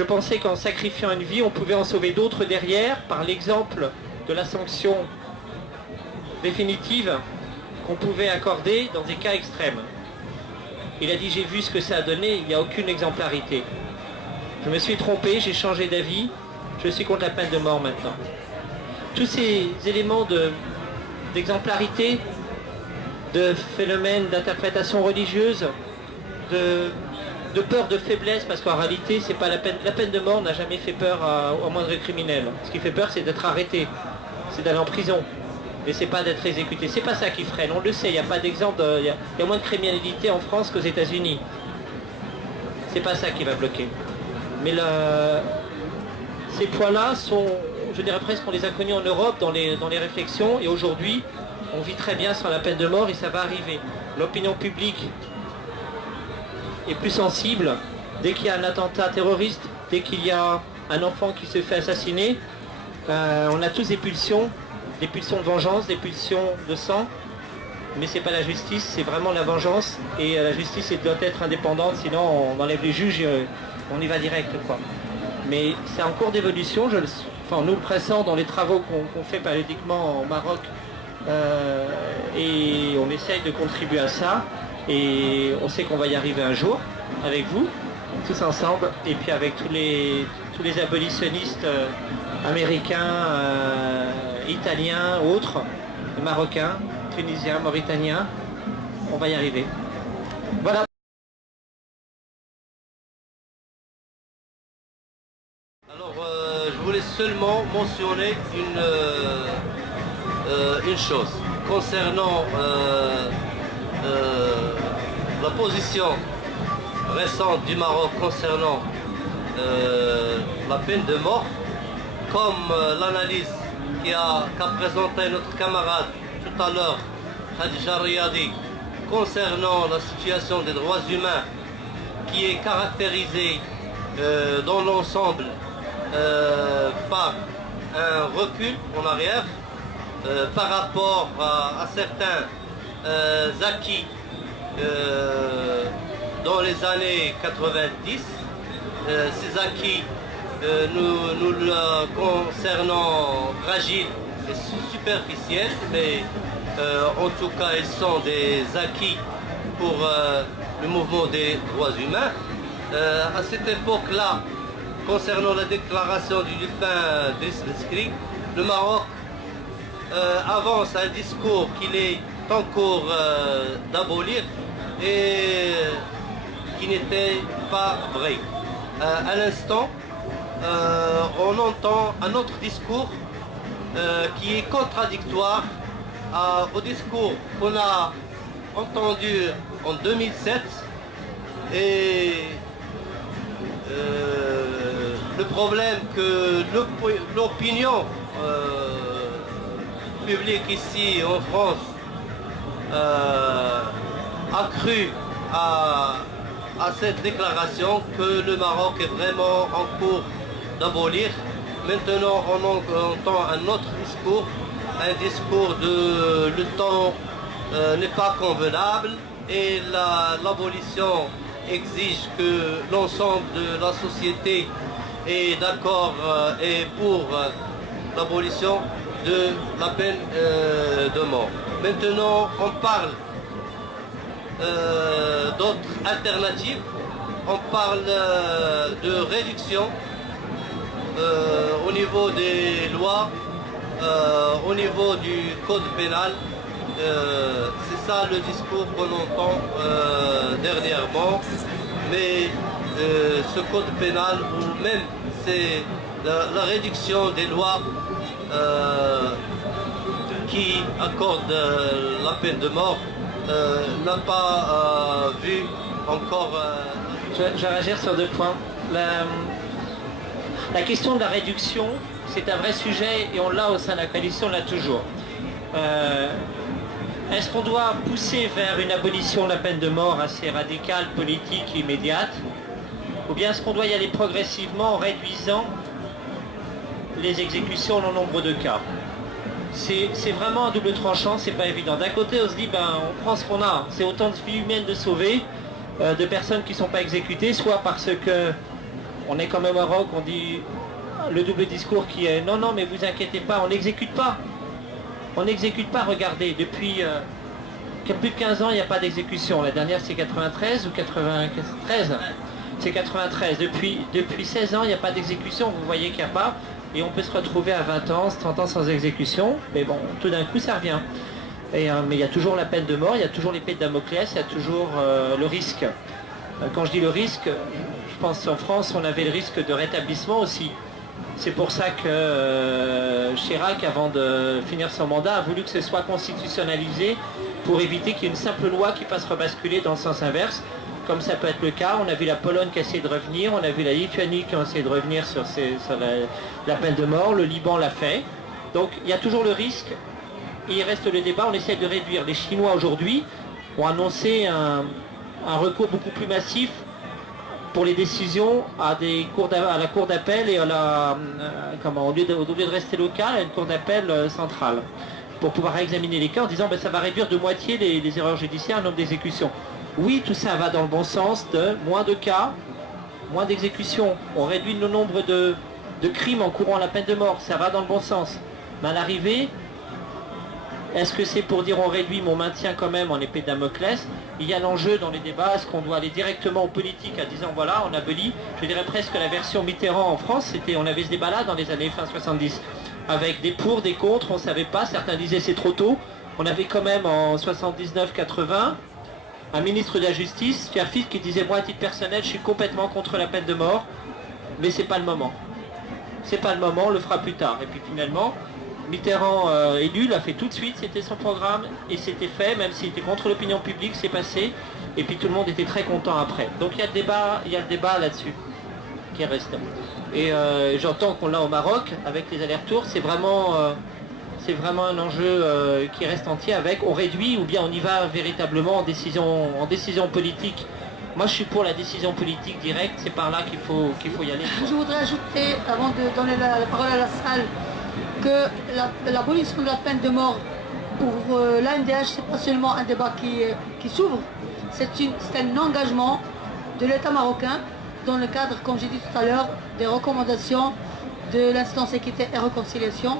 Je pensais qu'en sacrifiant une vie, on pouvait en sauver d'autres derrière, par l'exemple de la sanction définitive qu'on pouvait accorder dans des cas extrêmes. Il a dit, j'ai vu ce que ça a donné, il n'y a aucune exemplarité. Je me suis trompé, j'ai changé d'avis, je suis contre la peine de mort maintenant. Tous ces éléments d'exemplarité, de phénomènes d'interprétation religieuse, de peur de faiblesse, parce qu'en réalité, c'est pas la peine de mort n'a jamais fait peur au moindre criminel. Ce qui fait peur, c'est d'être arrêté, c'est d'aller en prison. Mais c'est pas d'être exécuté. C'est pas ça qui freine, on le sait, il n'y a pas d'exemple, il y a moins de criminalité en France qu'aux États-Unis. C'est pas ça qui va bloquer. Mais ces points-là sont, je dirais presque, on les a connus en Europe dans les réflexions, et aujourd'hui, on vit très bien sur la peine de mort et ça va arriver. L'opinion publique est plus sensible. Dès qu'il y a un attentat terroriste, dès qu'il y a un enfant qui se fait assassiner, on a tous des pulsions de vengeance, des pulsions de sang, mais c'est pas la justice, c'est vraiment la vengeance, et la justice elle doit être indépendante, sinon on enlève les juges, on y va direct, quoi. Mais c'est en cours d'évolution, nous le pressons dans les travaux qu'on fait périodiquement au Maroc, et on essaye de contribuer à ça, et on sait qu'on va y arriver un jour, avec vous, tous ensemble, et puis avec tous les abolitionnistes américains, italiens, autres, marocains, tunisiens, mauritaniens, on va y arriver. Voilà. Alors, je voulais seulement mentionner une chose concernant la position récente du Maroc concernant la peine de mort, comme l'analyse qu'a présenté notre camarade tout à l'heure, Khadija Riyadi, concernant la situation des droits humains qui est caractérisée dans l'ensemble par un recul en arrière par rapport à certains acquis dans les années 90. Ces acquis nous le concernant fragiles et superficiels, mais en tout cas ils sont des acquis pour le mouvement des droits humains. À cette époque-là, concernant la déclaration du Lupin d'Escrit, le Maroc avance un discours qu'il est en cours d'abolir et qui n'était pas vrai. À l'instant, on entend un autre discours qui est contradictoire au discours qu'on a entendu en 2007 et le problème que l'opinion publique ici en France a cru à cette déclaration que le Maroc est vraiment en cours d'abolir. Maintenant, on entend un autre discours, un discours de le temps n'est pas convenable et l'abolition exige que l'ensemble de la société est d'accord et pour l'abolition de la peine de mort. Maintenant, on parle d'autres alternatives, on parle de réduction au niveau des lois, au niveau du code pénal. C'est ça le discours qu'on entend dernièrement, mais ce code pénal ou même c'est la réduction des lois qui accordent la peine de mort n'a pas vu encore... Je vais réagir sur deux points. La question de la réduction, c'est un vrai sujet et on l'a au sein de la coalition, on l'a toujours. Est-ce qu'on doit pousser vers une abolition de la peine de mort assez radicale, politique, immédiate, ou bien est-ce qu'on doit y aller progressivement en réduisant les exécutions en nombre de cas? C'est vraiment un double tranchant, c'est pas évident. D'un côté, on se dit, on prend ce qu'on a, c'est autant de vies humaines de sauver, de personnes qui ne sont pas exécutées, soit parce que On est comme au Maroc, on dit le double discours qui est non, non, mais vous inquiétez pas, on n'exécute pas. On n'exécute pas, regardez, depuis plus de 15 ans, il n'y a pas d'exécution. La dernière, c'est 93 ou 93. C'est 93. Depuis 16 ans, il n'y a pas d'exécution. Vous voyez qu'il n'y a pas. Et on peut se retrouver à 20 ans, 30 ans sans exécution. Mais bon, tout d'un coup, ça revient. Mais il y a toujours la peine de mort, il y a toujours l'épée de Damoclès, il y a toujours le risque. Quand je dis le risque, je pense qu'en France, on avait le risque de rétablissement aussi. C'est pour ça que Chirac, avant de finir son mandat, a voulu que ce soit constitutionnalisé pour éviter qu'il y ait une simple loi qui fasse rebasculer dans le sens inverse, comme ça peut être le cas. On a vu la Pologne qui a essayé de revenir, on a vu la Lituanie qui a essayé de revenir sur la peine de mort, le Liban l'a fait. Donc il y a toujours le risque, et il reste le débat, on essaie de réduire. Les Chinois aujourd'hui ont annoncé un recours beaucoup plus massif pour les décisions à la cour d'appel et au lieu de rester local, à une cour d'appel centrale, pour pouvoir examiner les cas en disant ça va réduire de moitié les erreurs judiciaires, le nombre d'exécutions. Oui, tout ça va dans le bon sens de moins de cas, moins d'exécutions. On réduit le nombre de crimes encourant la peine de mort, ça va dans le bon sens. Mais à l'arrivée, est-ce que c'est pour dire on réduit mais on maintient quand même en épée de Damoclès? Il y a l'enjeu dans les débats, est-ce qu'on doit aller directement aux politiques en disant voilà, on abolit, je dirais presque la version Mitterrand en France, on avait ce débat-là dans les années fin 70, avec des pour, des contre, on ne savait pas, certains disaient c'est trop tôt. On avait quand même en 79-80 un ministre de la Justice, Pierre Fitt, qui disait moi à titre personnel, je suis complètement contre la peine de mort, mais c'est pas le moment. C'est pas le moment, on le fera plus tard. Et puis finalement, Mitterrand élu l'a fait tout de suite, c'était son programme et c'était fait, même s'il était contre l'opinion publique, c'est passé. Et puis tout le monde était très content après. Donc il y a le débat là-dessus qui reste. Et j'entends qu'on l'a au Maroc avec les allers-retours, c'est vraiment un enjeu qui reste entier avec on réduit ou bien on y va véritablement en décision politique. Moi je suis pour la décision politique directe, c'est par là qu'il faut y aller. Je voudrais ajouter, avant de donner la parole à la salle, que l'abolition de la peine de mort pour l'ANDH, c'est pas seulement un débat qui s'ouvre, c'est un engagement de l'État marocain dans le cadre, comme j'ai dit tout à l'heure, des recommandations de l'instance équité et réconciliation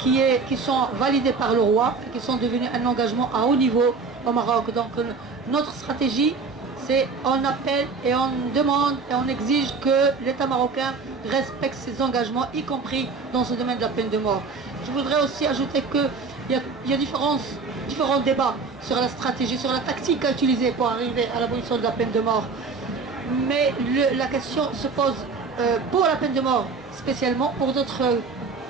qui sont validées par le roi et qui sont devenues un engagement à haut niveau au Maroc. Donc notre stratégie, c'est on appelle et on demande et on exige que l'État marocain respecte ses engagements, y compris dans ce domaine de la peine de mort. Je voudrais aussi ajouter qu'il y a différents débats sur la stratégie, sur la tactique à utiliser pour arriver à l'abolition de la peine de mort. Mais la question se pose pour la peine de mort, spécialement pour d'autres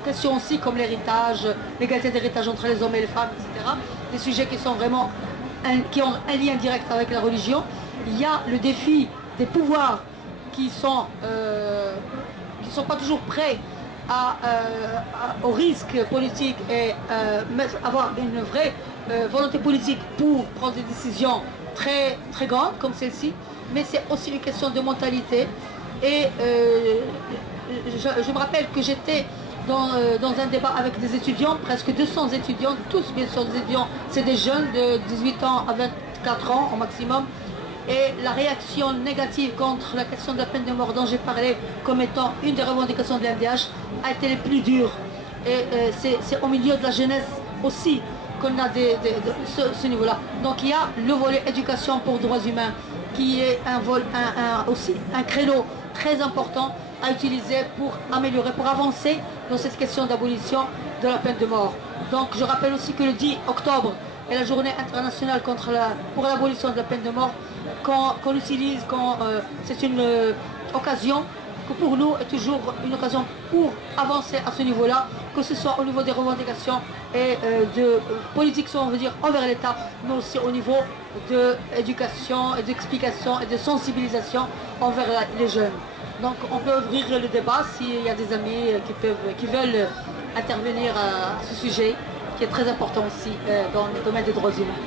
questions aussi, comme l'héritage, l'égalité d'héritage entre les hommes et les femmes, etc. Des sujets qui sont vraiment qui ont un lien direct avec la religion. Il y a le défi des pouvoirs qui sont pas toujours prêts au risque politique et avoir une vraie volonté politique pour prendre des décisions très, très grandes comme celle-ci. Mais c'est aussi une question de mentalité. Et je me rappelle que j'étais dans un débat avec des étudiants, presque 200 étudiants, tous bien sûr des étudiants, c'est des jeunes de 18 ans à 24 ans au maximum. Et la réaction négative contre la question de la peine de mort dont j'ai parlé comme étant une des revendications de l'ANDH a été les plus dures. Et c'est au milieu de la jeunesse aussi qu'on a ce niveau-là. Donc il y a le volet éducation pour droits humains qui est aussi un créneau très important à utiliser pour améliorer, pour avancer dans cette question d'abolition de la peine de mort. Donc je rappelle aussi que le 10 octobre est la journée internationale pour l'abolition de la peine de mort qu'on utilise, c'est une occasion que pour nous est toujours une occasion pour avancer à ce niveau-là, que ce soit au niveau des revendications et de politique, on veut dire, envers l'État, mais aussi au niveau de l'éducation et d'explication et de sensibilisation envers les jeunes. Donc on peut ouvrir le débat s'il y a des amis qui veulent intervenir à ce sujet qui est très important aussi dans le domaine des droits humains.